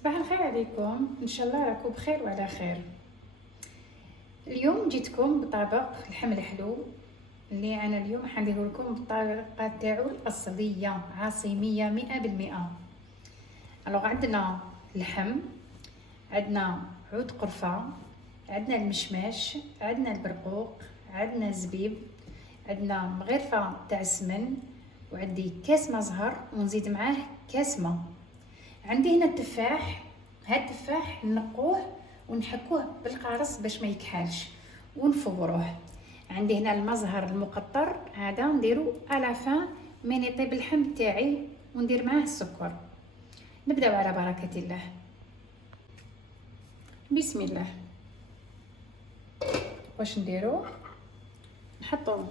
صباح الخير عليكم، ان شاء الله راكم بخير وعلى خير. اليوم جيتكم بطبق لحم الحلو اللي انا اليوم حنديره لكم بالطريقه تاعو الاصليه عاصميه 100%. الوغ عندنا اللحم، عندنا عود قرفه، عندنا المشماش، عندنا البرقوق، عندنا الزبيب، عندنا مغرفه تاع السمن، وعندي كاس ما زهر ونزيد معاه كاس ما. عندي هنا التفاح، هاد التفاح نقوه ونحكوه بالقارص باش ما يكحالش ونفوروه. عندي هنا المزهر المقطر، هذا نديرو على فان من يطيب اللحم تاعي وندير معاه السكر. نبداو على بركه الله. بسم الله. واش نديرو؟ نحطو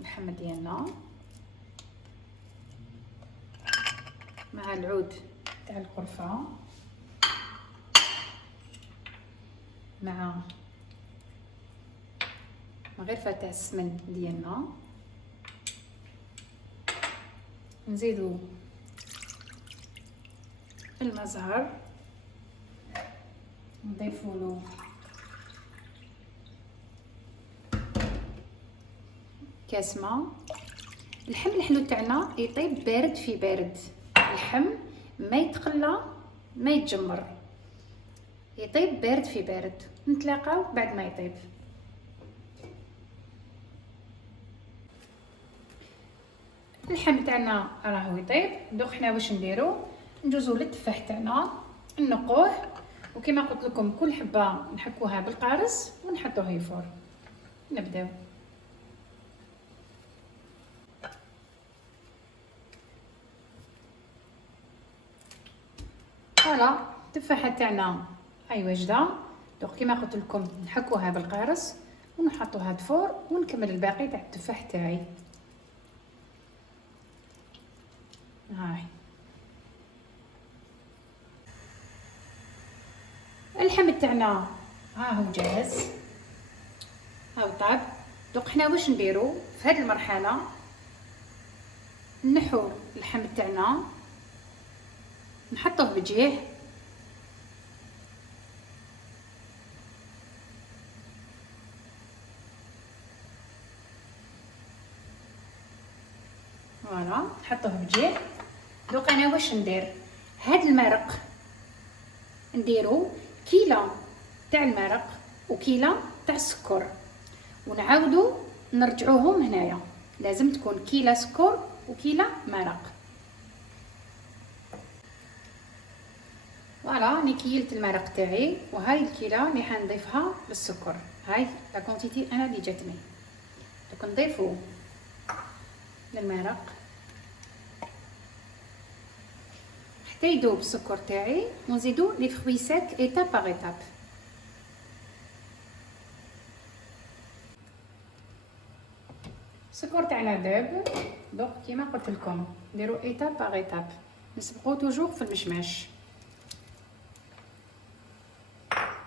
اللحم ديالنا مع العود تاع القرفه مع مغرفه تاع السمن ديالنا، نزيدو المزهر، نضيفو له كاس ما. اللحم الحلو تاعنا يطيب بارد في بارد، اللحم ما يتقلى ما يتجمر، يطيب بارد في بارد. نتلاقاو بعد ما يطيب. اللحم تاعنا راهو يطيب، دوك حنا واش نديرو؟ ندوزو للتفاح تاعنا نقوه، وكما قلت لكم كل حبه نحكوها بالقارص ونحطوه يفور. نبداو. فوالا التفاحه تاعنا هاي واجده، دوك كما قلت لكم نحكوها بالقارص ونحطوها دفور ونكمل الباقي تاع التفاح تاعي. هاي اللحم تاعنا ها هو جاهز، هاو طاب. دوك حنا واش نديرو في هذه المرحله؟ نحو اللحم تاعنا نحطوه بجيه، فوالا نحطوه بجيه. دوك انا واش ندير؟ هاد المرق نديرو كيلة تاع المرق وكيلة تاع السكر، ونعاودو نرجعوهم هنايا. لازم تكون كيلة سكر وكيلة مرق. فوالا راني كيلت المرق تاعي، وهاي الكيلة اللي حنضيفها بالسكر. هاي لا كونتيتي انا اللي جاتني. دوك نضيفو المرق حتى يذوب السكر تاعي، ونزيدو لي فروي سيك ايتاب باغ ايتاب. السكر تاعنا ذاب، دوك كيما قلت لكم نديرو ايتاب باغ ايتاب، نسبقو توجور في المشماش.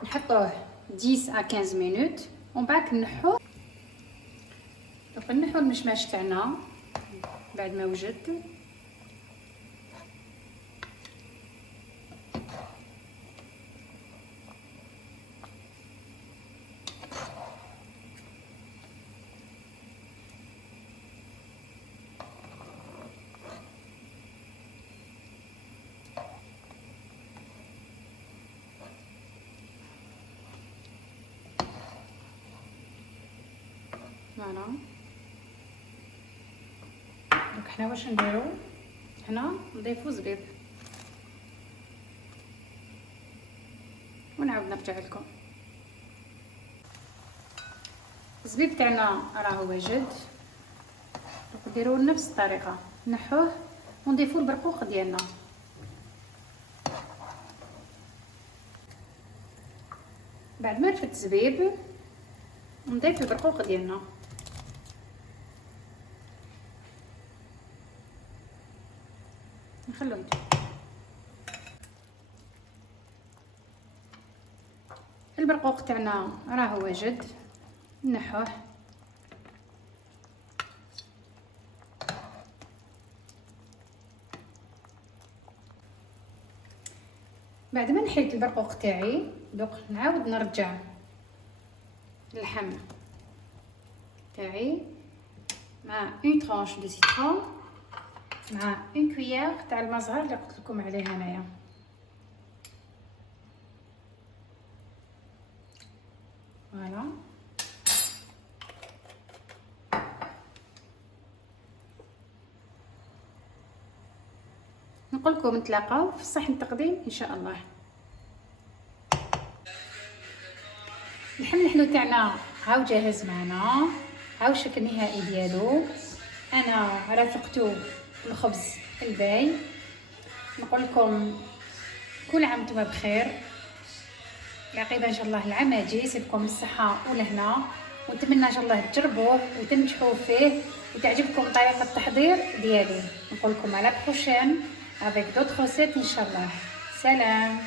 نحطوه 10 à 15 مينوت ومن بعد نحو. دوك نحو المشماش تاعنا بعد ما وجد. فوالا دوك حنا واش نديرو؟ حنا نضيفو زبيب ونعاود نرجع لكم. الزبيب تاعنا راهو واجد، دوك نديرو نفس الطريقه، نحوه ونضيفو البرقوق ديالنا. بعد ما رفت الزبيب نضيف البرقوق ديالنا، نخلو يدوب. البرقوق تاعنا راهو واجد، نحوه بعد ما نحيت البرقوق تاعي دوك نعاود نرجع اللحم تاعي مع اون طرونش دو سيترون مع اون كويير تاع الماء زهر اللي قلت لكم عليه هنايا. فوالا نقول لكم نتلاقاو في الصحن التقديم ان شاء الله. اللحم الحلو تاعنا هاو جاهز معنا، هاو الشكل النهائي ديالو. انا رافقته بالخبز الباي. نقول لكم كل عام وانتم بخير، العقيبه ان شاء الله العام الجاي يسيبكم الصحه والهنا، ونتمنى ان شاء الله تجربوه وتنجحوا فيه وتعجبكم طريقه التحضير ديالي. نقول لكم على بروشين افيك دوطخ ريسيت ان شاء الله. سلام.